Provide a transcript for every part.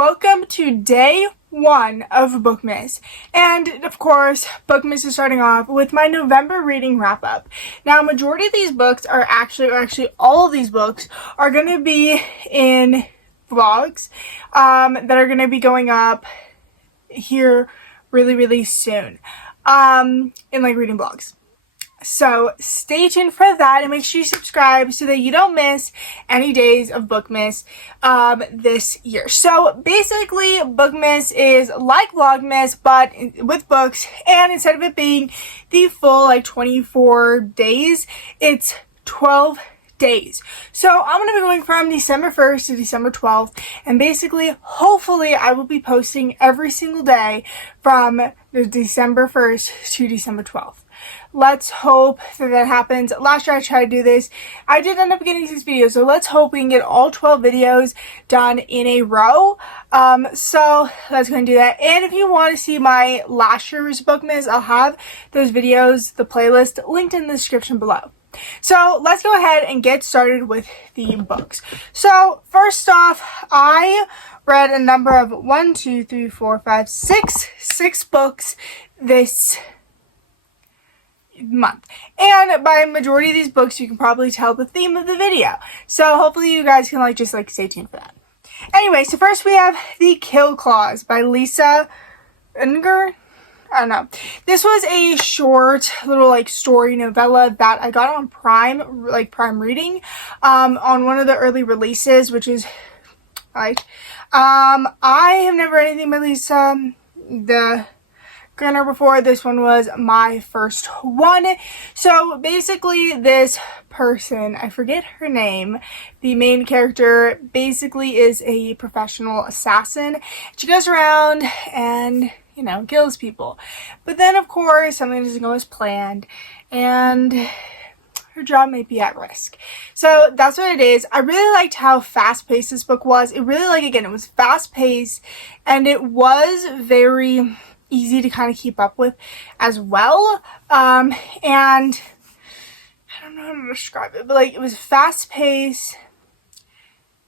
Welcome to day one of Bookmas, and of course Bookmas is starting off with my November reading wrap up. Now, majority of these books are actually all of these books are going to be in vlogs that are going to be going up here really soon in like reading vlogs. So stay tuned for that, and make sure you subscribe so that you don't miss any days of Bookmas this year. So basically, Bookmas is like Vlogmas, but with books, and instead of it being the full like 24 days, it's 12 days. So I'm going to be going from December 1st to December 12th, and basically, hopefully, I will be posting every single day from December 1st to December 12th. Let's hope that happens. Last year I tried to do this. I did end up getting 6 videos, so let's hope we can get all 12 videos done in a row. So let's go and do that. And if you want to see my last year's Bookmas, I'll have those videos, the playlist, linked in the description below. So let's go ahead and get started with the books. So first off, I read a number of 6 books this month, and by majority of these books you can probably tell the theme of the video, so hopefully you guys can just stay tuned for that. Anyway, so first we have The Kill Clause by Lisa Unger. I don't know. This was a short little story novella that I got on Prime Reading on one of the early releases, which is I have never read anything by Lisa Grinner before. This one was my first one. So basically, this person, I forget her name, the main character, basically is a professional assassin. She goes around and kills people, but then of course something doesn't go as planned and her job may be at risk. So that's what it is. I really liked how fast-paced this book was. It really, again, it was fast-paced, and it was very easy to kind of keep up with as well. And I don't know how to describe it, but it was fast-paced.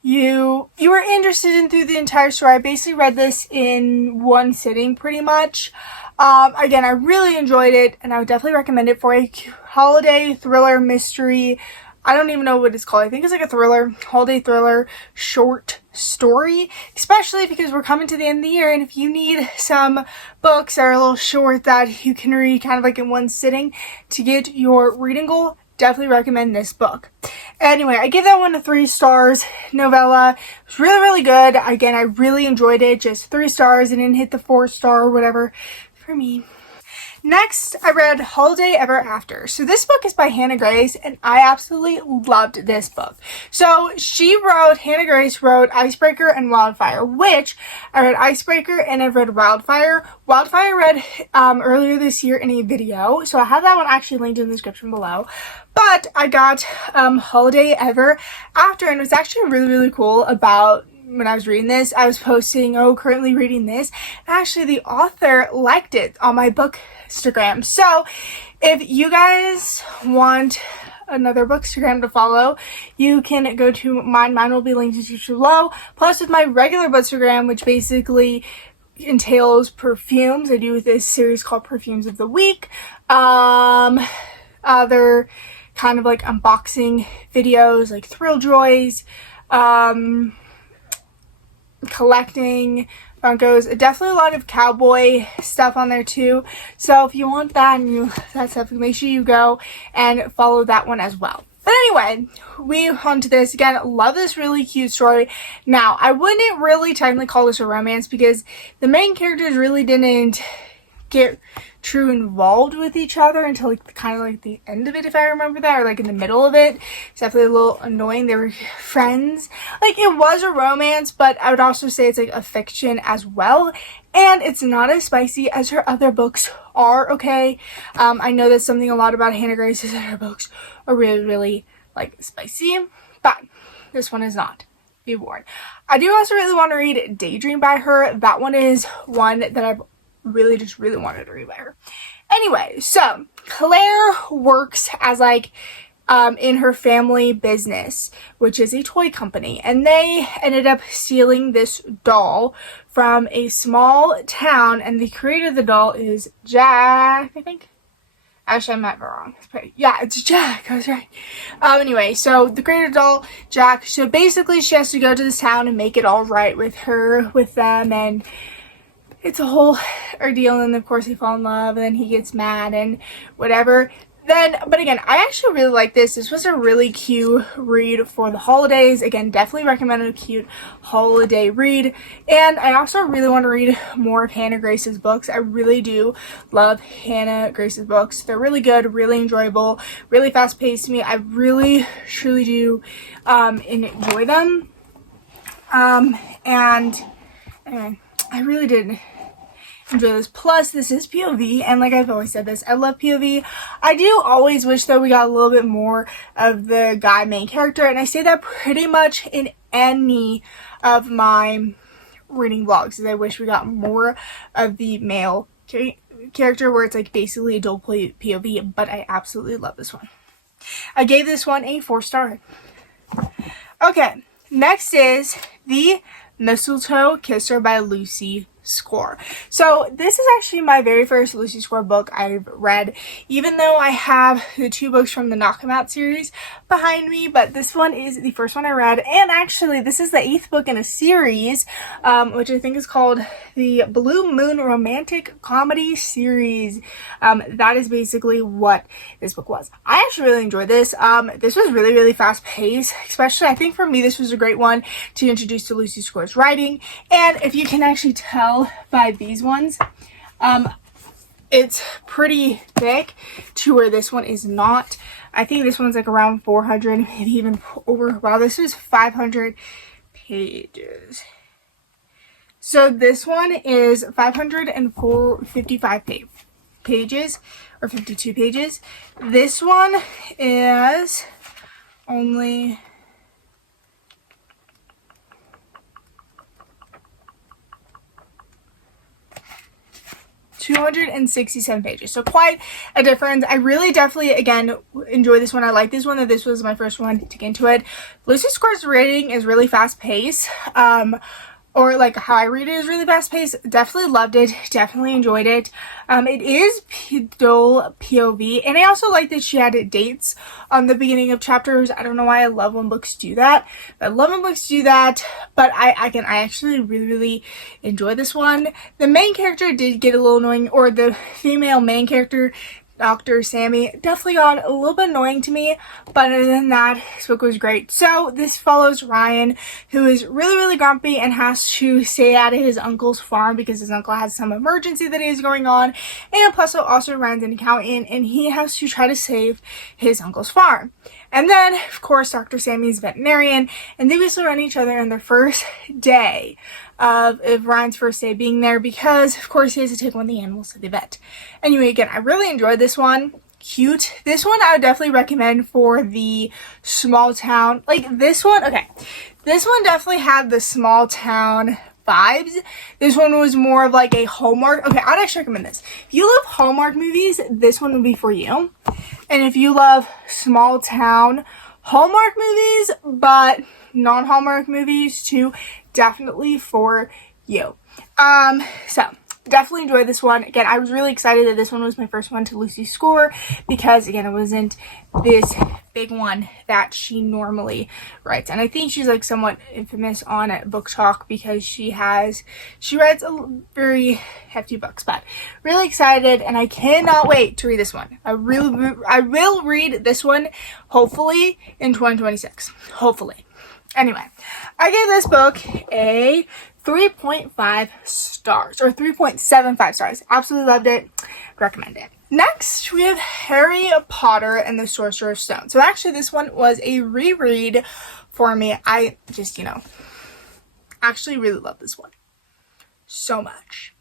You were interested in through the entire story. I basically read this in one sitting pretty much. Again, I really enjoyed it, and I would definitely recommend it for a holiday thriller mystery. I don't even know what it's called. I think it's a thriller, holiday thriller, short story, especially because we're coming to the end of the year, and if you need some books that are a little short that you can read kind of in one sitting to get your reading goal, definitely recommend this book. Anyway, I gave that one a 3 stars. Novella. It was really good. Again, I really enjoyed it. Just 3 stars. It didn't hit the 4-star or whatever for me. Next, I read Holiday Ever After. So this book is by Hannah Grace, and I absolutely loved this book. So Hannah Grace wrote Icebreaker and Wildfire, which I read Icebreaker and I've read Wildfire. Wildfire I read earlier this year in a video, so I have that one actually linked in the description below. But I got Holiday Ever After, and it was actually really cool about when I was reading this. I was posting, currently reading this. Actually, the author liked it on my bookstagram. So if you guys want another bookstagram to follow, you can go to mine. Mine will be linked in the description below. Plus, with my regular bookstagram, which basically entails perfumes, I do this series called Perfumes of the Week. Other kind of unboxing videos, like Thrill Joys, collecting Funkos, definitely a lot of cowboy stuff on there too. So if you want that and that stuff, make sure you go and follow that one as well. But anyway, we on to this. Again, love this really cute story. Now, I wouldn't really technically call this a romance because the main characters really didn't get true involved with each other until the end of it, if I remember that, or in the middle of it. It's definitely a little annoying. They were friends. It was a romance, but I would also say it's a fiction as well, and it's not as spicy as her other books are. Okay, I know that's something a lot about Hannah Grace is that her books are really spicy, but this one is not. Be warned. I do also really want to read Daydream by her. That one is one that I've really wanted to read by her. Anyway, so Claire works as in her family business, which is a toy company. And they ended up stealing this doll from a small town, and the creator of the doll is Jack, I think. Actually, I might be wrong. Yeah, it's Jack. I was right. Anyway, so the creator doll, Jack. So basically, she has to go to this town and make it all right with them, and it's a whole ordeal. And of course, they fall in love, and then he gets mad and whatever. But again, I actually really like this. This was a really cute read for the holidays. Again, definitely recommend a cute holiday read. And I also really want to read more of Hannah Grace's books. I really do love Hannah Grace's books. They're really good, really enjoyable, really fast paced to me. I really, truly do enjoy them. And anyway, I really did enjoy this. Plus, this is POV, and like I've always said this, I love POV. I do always wish though we got a little bit more of the guy main character, and I say that pretty much in any of my reading vlogs, is I wish we got more of the male character where it's like basically adult POV, but I absolutely love this one. I gave this one a 4-star. Okay, next is The Mistletoe Kisser by Lucy Score. So this is actually my very first Lucy Score book I've read, even though I have the 2 books from the Knock 'Em Out series behind me, but this one is the first one I read, and actually this is the 8th book in a series, which I think is called the Blue Moon Romantic Comedy Series. That is basically what this book was. I actually really enjoyed this. This was really, really fast paced, especially I think for me this was a great one to introduce to Lucy Score's writing, and if you can actually tell by these ones, it's pretty thick to where this one is not. I think this one's like around 400, maybe even over. Wow, this is 500 pages. So this one is 555 pages or 52 pages. This one is only 267 pages, so quite a difference. I really definitely again enjoy this one. I like this one, that this was my first one to get into it. Lucy Score's rating is really fast paced, or like how I read it is really fast paced. Definitely loved it, definitely enjoyed it. It is dual POV, and I also like that she had dates on the beginning of chapters. I don't know why I love when books do that, but I love when books do that. But I actually really, really enjoy this one. The main character did get a little annoying, or the female main character, Dr. Sammy, definitely got a little bit annoying to me, but other than that, this book was great. So this follows Ryan, who is really, really grumpy and has to stay at his uncle's farm because his uncle has some emergency that is going on, and plus also Ryan's an accountant, and he has to try to save his uncle's farm. And then, of course, Dr. Sammy's veterinarian, and they basically run each other in their first day of Ryan's first day being there, because, of course, he has to take one of the animals to the vet. Anyway, again, I really enjoyed this one. Cute. This one I would definitely recommend for the small town. Like, this one, okay. This one definitely had the small town vibes. This one was more of like a Hallmark. Okay, I'd actually recommend this. If you love Hallmark movies, this one would be for you. And if you love small town Hallmark movies, but non-Hallmark movies too, definitely for you. So definitely enjoyed this one. Again, I was really excited that this one was my first one to Lucy Score, because again, it wasn't this big one that she normally writes, and I think she's like somewhat infamous on Book Talk because she writes a very hefty books. But really excited, and I cannot wait to read this one. I will read this one hopefully in 2026, hopefully. Anyway, I gave this book a 3.5 stars, or 3.75 stars. Absolutely loved it. Recommend it. Next, we have Harry Potter and the Sorcerer's Stone. So actually, this one was a reread for me. I just, actually really love this one so much.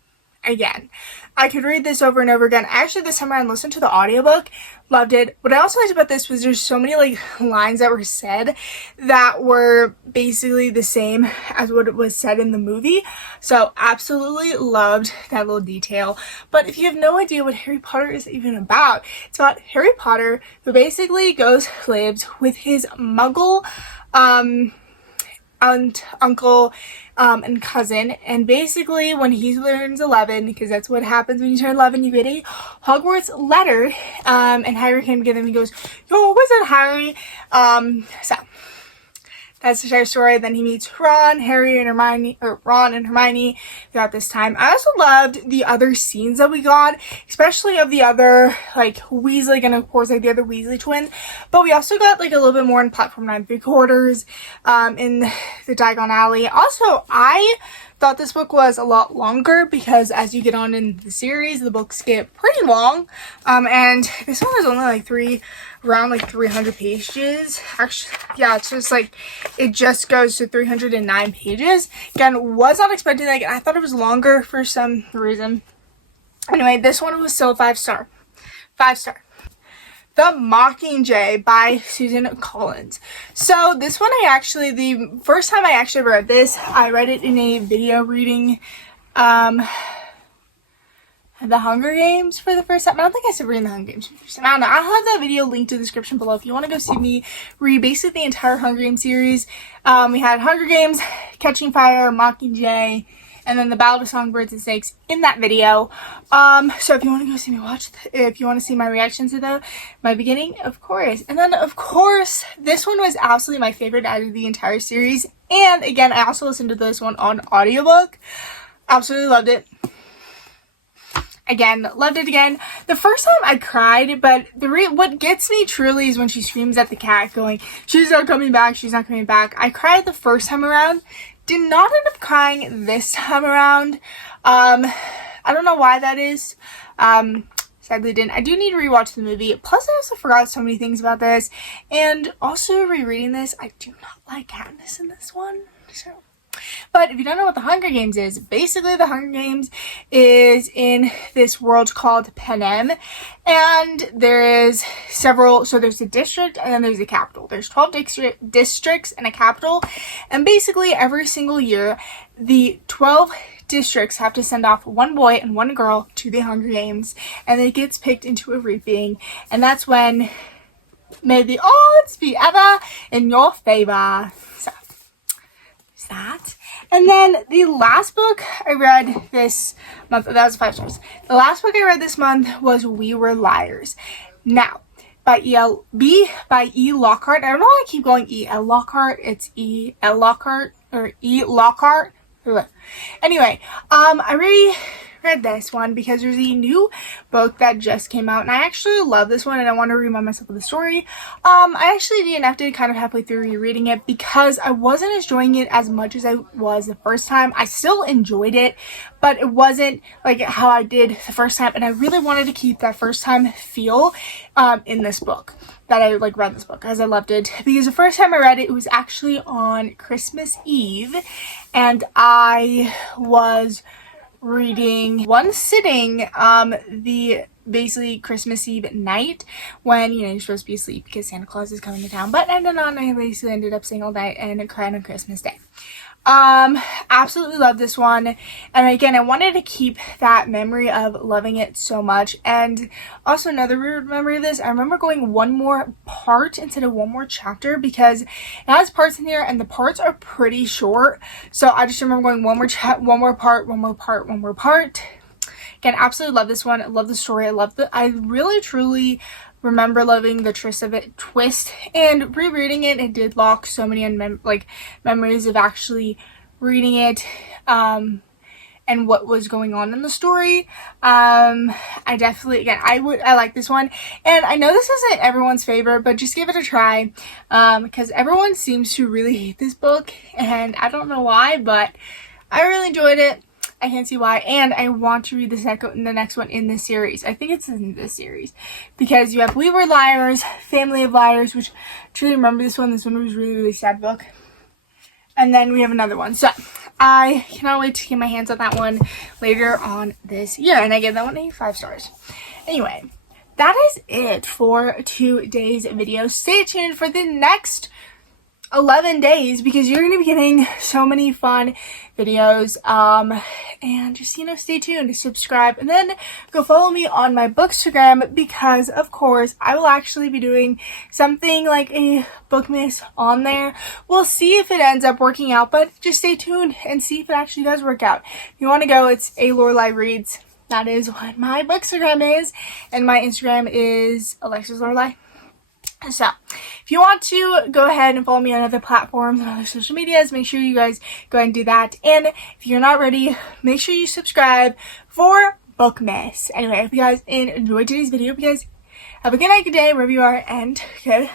again. I could read this over and over again. Actually, this time around, listened to the audiobook, loved it. What I also liked about this was there's so many like lines that were said that were basically the same as what was said in the movie. So absolutely loved that little detail. But if you have no idea what Harry Potter is even about, it's about Harry Potter who basically lives with his muggle aunt, uncle, and cousin, and basically when he turns 11, because that's what happens when you turn 11, you get a Hogwarts letter, and Harry came to get him. He goes, "Yo, what's it, Harry?" So that's the entire story. Then he meets Ron, Harry, and Hermione, or Ron and Hermione throughout this time. I also loved the other scenes that we got, especially of the other, like, Weasley, and of course, like, the other Weasley twins. But we also got, like, a little bit more in Platform 9 3/4, in the Diagon Alley. Also, I thought this book was a lot longer because as you get on in the series, the books get pretty long. And this one was only, like, around 300 pages. Actually, yeah, it's just like it just goes to 309 pages. Again, was not expecting that. I thought it was longer for some reason. Anyway, this one was still 5-star. 5-star. The Mokcingjay by Suzzan Collions. So this one the first time I actually read this, I read it in a video reading The Hunger Games for the first time. I don't think I said reading The Hunger Games for the first time. I don't know. I'll have that video linked in the description below if you want to go see me read basically the entire Hunger Games series. We had Hunger Games, Catching Fire, Mokcingjay, and then the Battle of the Songbirds and Snakes in that video. So if you want to go see me if you want to see my reaction to my beginning, of course. And then, of course, this one was absolutely my favorite out of the entire series. And again, I also listened to this one on audiobook. Absolutely loved it. Again, loved it again. The first time I cried, but what gets me truly is when she screams at the cat going, "She's not coming back, she's not coming back." I cried the first time around. Did not end up crying this time around. I don't know why that is. Sadly didn't. I do need to rewatch the movie. Plus, I also forgot so many things about this. And also, rereading this, I do not like Katniss in this one. So... But if you don't know what the Hunger Games is, basically the Hunger Games is in this world called Panem, and there is several, so there's a district and then there's a capital. There's 12 districts and a capital, and basically every single year, the 12 districts have to send off one boy and one girl to the Hunger Games, and it gets picked into a reaping, and that's when may the odds be ever in your favor. So that. And then the last book I read this month, that was 5 stars. The last book I read this month was We Were Liars. Now, by e.lockhart. I don't know why I keep going e.lockhart. It's e.lockhart or e.lockhart. Anyway, I really read this one because there's a new book that just came out, and I actually love this one, and I want to remind myself of the story. I actually DNF'd kind of halfway through rereading it because I wasn't enjoying it as much as I was the first time. I still enjoyed it, but it wasn't like how I did the first time, and I really wanted to keep that first time feel in this book. That I read this book, as I loved it, because the first time I read it, it was actually on Christmas Eve, and I was reading one sitting the basically Christmas Eve night when you're supposed to be asleep because Santa Claus is coming to town, but I basically ended up staying all night and crying on Christmas Day. Absolutely love this one, and again, I wanted to keep that memory of loving it so much. And also another weird memory of this, I remember going one more part instead of one more chapter because it has parts in here and the parts are pretty short, so I just remember going one more part. Again, absolutely love this one. I love the story. I really truly remember loving the twist, and rereading it, it did lock so many memories of actually reading it, and what was going on in the story. I definitely, again, I like this one, and I know this isn't everyone's favorite, but just give it a try, because everyone seems to really hate this book, and I don't know why, but I really enjoyed it. I can't see why, and I want to read the next one in this series. I think it's in this series, because you have We Were Liars, Family of Liars, which I truly remember this one. This one was a really, really sad book. And then we have another one. So, I cannot wait to get my hands on that one later on this year, and I give that one a 5 stars. Anyway, that is it for today's video. Stay tuned for the next 11 days because you're going to be getting so many fun videos, and just, you know, stay tuned, subscribe, and then go follow me on my bookstgram because, of course, I will actually be doing something like a Bookmas on there. We'll see if it ends up working out, but just stay tuned and see if it actually does work out. If you want to go, it's a Reads. That is what my bookstgram is, and my Instagram is Alexis Lorelai. So, if you want to go ahead and follow me on other platforms and other social medias, make sure you guys go ahead and do that. And if you're not ready, make sure you subscribe for Bookmas. Anyway, I hope you guys enjoyed today's video. You guys have a good night, good day, wherever you are, and good